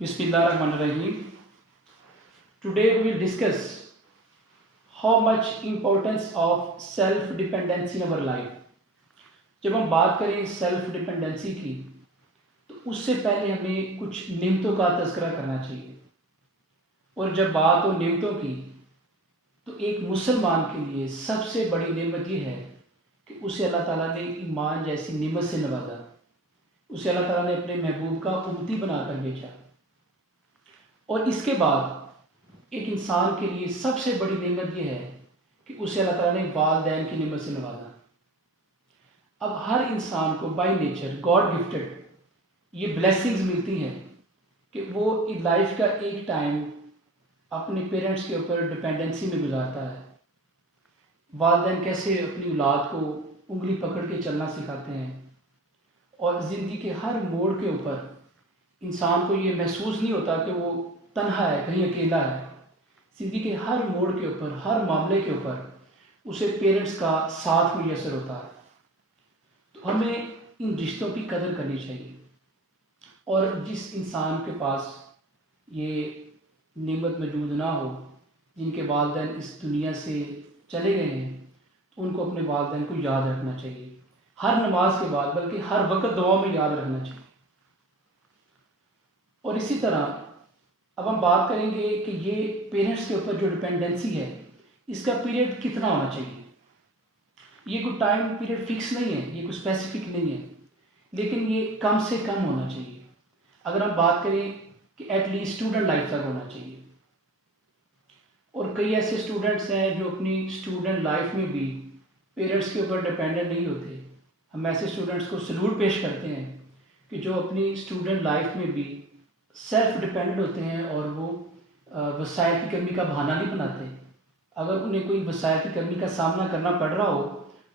Bismillahirrahmanirrahim. Today we will discuss how much importance of self dependency in our life. جب ہم بات کریں self dependency کی تو اس سے پہلے ہمیں کچھ نعمتوں کا تذکرہ کرنا چاہیے. اور جب بات ہو نعمتوں کی تو ایک مسلمان کے لیے سب سے بڑی نعمت یہ ہے کہ اسے اللہ تعالیٰ نے ایمان جیسی نعمت سے نوازا. اسے اللہ تعالیٰ نے اپنے محبوب کا امتی بنا کر بھیجا. اور اس کے بعد ایک انسان کے لیے سب سے بڑی نعمت یہ ہے کہ اسے اللہ تعالیٰ نے والدین کی نعمت سے نوازا. اب ہر انسان کو بائی نیچر گاڈ گفٹڈ یہ بلیسنگز ملتی ہیں کہ وہ لائف کا ایک ٹائم اپنے پیرنٹس کے اوپر ڈپینڈنسی میں گزارتا ہے. والدین کیسے اپنی اولاد کو انگلی پکڑ کے چلنا سکھاتے ہیں اور زندگی کے ہر موڑ کے اوپر انسان کو یہ محسوس نہیں ہوتا کہ وہ تنہا ہے, کہیں اکیلا ہے. زندگی کے ہر موڑ کے اوپر, ہر معاملے کے اوپر اسے پیرنٹس کا ساتھ میسر ہوتا ہے. تو ہمیں ان رشتوں کی قدر کرنی چاہیے. اور جس انسان کے پاس یہ نعمت موجود نہ ہو, جن کے والدین اس دنیا سے چلے گئے ہیں, تو ان کو اپنے والدین کو یاد رکھنا چاہیے. ہر نماز کے بعد بلکہ ہر وقت دعا میں یاد رکھنا چاہیے. اور اسی طرح اب ہم بات کریں گے کہ یہ پیرنٹس کے اوپر جو ڈپینڈنسی ہے اس کا پیریڈ کتنا ہونا چاہیے. یہ کوئی ٹائم پیریڈ فکس نہیں ہے, یہ کوئی اسپیسیفک نہیں ہے, لیکن یہ کم سے کم ہونا چاہیے. اگر ہم بات کریں کہ ایٹ لیسٹ اسٹوڈنٹ لائف تک ہونا چاہیے. اور کئی ایسے اسٹوڈنٹس ہیں جو اپنی اسٹوڈنٹ لائف میں بھی پیرنٹس کے اوپر ڈپینڈنٹ نہیں ہوتے. ہم ایسے اسٹوڈنٹس کو سلوٹ پیش کرتے ہیں کہ جو اپنی اسٹوڈنٹ لائف میں بھی سیلف ڈپینڈنٹ ہوتے ہیں اور وہ وسائل کی کمی کا بہانہ نہیں بناتے. اگر انہیں کوئی وسائل کی کمی کا سامنا کرنا پڑ رہا ہو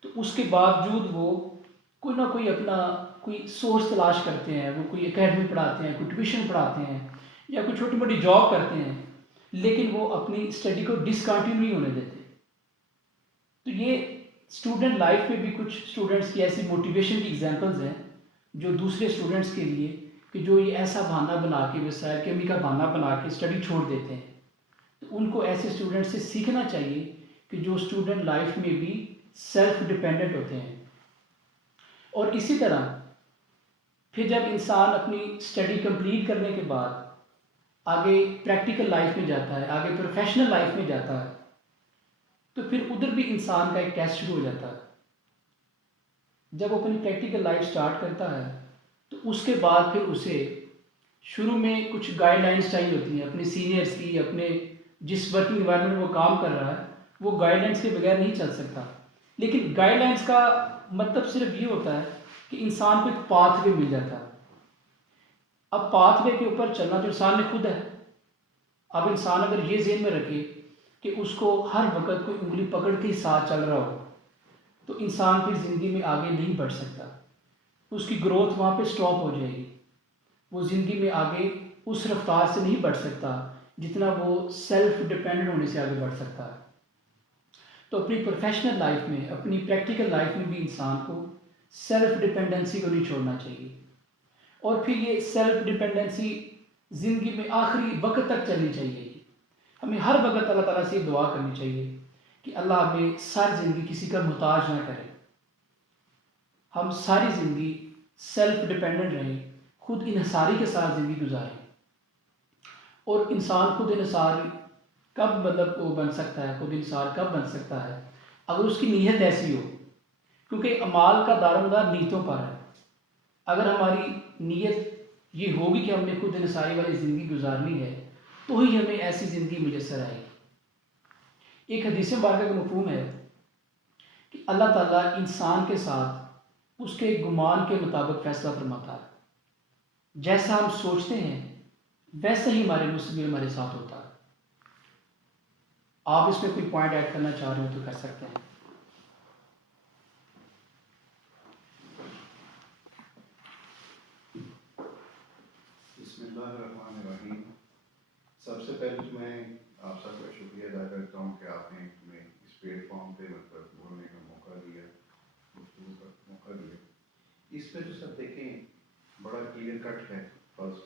تو اس کے باوجود وہ کوئی نہ کوئی اپنا کوئی سورس تلاش کرتے ہیں. وہ کوئی اکیڈمی پڑھاتے ہیں, کوئی ٹیوشن پڑھاتے ہیں یا کوئی چھوٹی موٹی جاب کرتے ہیں, لیکن وہ اپنی اسٹڈی کو ڈسکنٹینیو نہیں ہونے دیتے. تو یہ اسٹوڈنٹ لائف میں بھی کچھ اسٹوڈنٹس کی ایسی موٹیویشن کی ایگزامپلز ہیں جو دوسرے اسٹوڈنٹس کے لیے کہ جو یہ ایسا بہانہ بنا کے وسائل کمی کا بہانہ بنا کے اسٹڈی چھوڑ دیتے ہیں. تو ان کو ایسے اسٹوڈنٹ سے سیکھنا چاہیے کہ جو اسٹوڈنٹ لائف میں بھی سیلف ڈپینڈنٹ ہوتے ہیں. اور اسی طرح پھر جب انسان اپنی اسٹڈی کمپلیٹ کرنے کے بعد آگے پریکٹیکل لائف میں جاتا ہے, آگے پروفیشنل لائف میں جاتا ہے, تو پھر ادھر بھی انسان کا ایک ٹیسٹ شروع ہو جاتا ہے. جب وہ اپنی پریکٹیکل لائف سٹارٹ کرتا ہے تو اس کے بعد پھر اسے شروع میں کچھ گائیڈ لائنس چاہیے ہوتی ہیں اپنے سینئرس کی. اپنے جس ورکنگ انوائرمنٹ میں وہ کام کر رہا ہے وہ گائیڈ لائنس کے بغیر نہیں چل سکتا. لیکن گائیڈ لائنس کا مطلب صرف یہ ہوتا ہے کہ انسان کو ایک پاتھ وے مل جاتا ہے. اب پاتھ وے کے اوپر چلنا تو انسان نے خود ہے. اب انسان اگر یہ ذہن میں رکھے کہ اس کو ہر وقت کوئی انگلی پکڑ کے ہی ساتھ چل رہا ہو تو انسان پھر زندگی میں آگے نہیں بڑھ سکتا. اس کی گروتھ وہاں پہ سٹاپ ہو جائے گی. وہ زندگی میں آگے اس رفتار سے نہیں بڑھ سکتا جتنا وہ سیلف ڈپینڈنٹ ہونے سے آگے بڑھ سکتا ہے. تو اپنی پروفیشنل لائف میں, اپنی پریکٹیکل لائف میں بھی انسان کو سیلف ڈپینڈنسی کو نہیں چھوڑنا چاہیے. اور پھر یہ سیلف ڈپینڈنسی زندگی میں آخری وقت تک چلنی چاہیے. ہمیں ہر وقت اللہ تعالیٰ سے دعا کرنی چاہیے کہ اللہ ہمیں ساری زندگی کسی کا محتاج نہ کرے. ہم ساری زندگی سیلف ڈپینڈنٹ رہیں, خود انحصاری کے ساتھ زندگی گزاریں. اور انسان خود انحصار کب وہ بن سکتا ہے, خود انحصار کب بن سکتا ہے اگر اس کی نیت ایسی ہو. کیونکہ اعمال کا دارومدار نیتوں پر ہے. اگر ہماری نیت یہ ہوگی کہ ہم نے خود انحصاری والی زندگی گزارنی ہے تو ہی ہمیں ایسی زندگی میسر آئے گی. ایک حدیث مبارکہ کا مفہوم ہے کہ اللہ تعالیٰ انسان کے ساتھ اس کے گمان کے مطابق فیصلہ فرماتا ہے. جیسا ہم سوچتے ہیں ویسا ہی ہمارے مستقبل ہمارے ساتھ ہوتا ہے. آپ اس میں کوئی پوائنٹ ایڈ کرنا چاہ رہے ہو تو کر سکتے ہیں. بسم اللہ الرحمن الرحیم. سب سے پہلے تو میں آپ سب کا شکریہ ادا کرتا ہوں کہ آپ نے ہمیں اس پلیٹ فارم پہ بولنے کا موقع دیا, گفتگو کا موقع دیا. اس پہ تو سب دیکھیں بڑا کلیئر کٹ ہے. فرض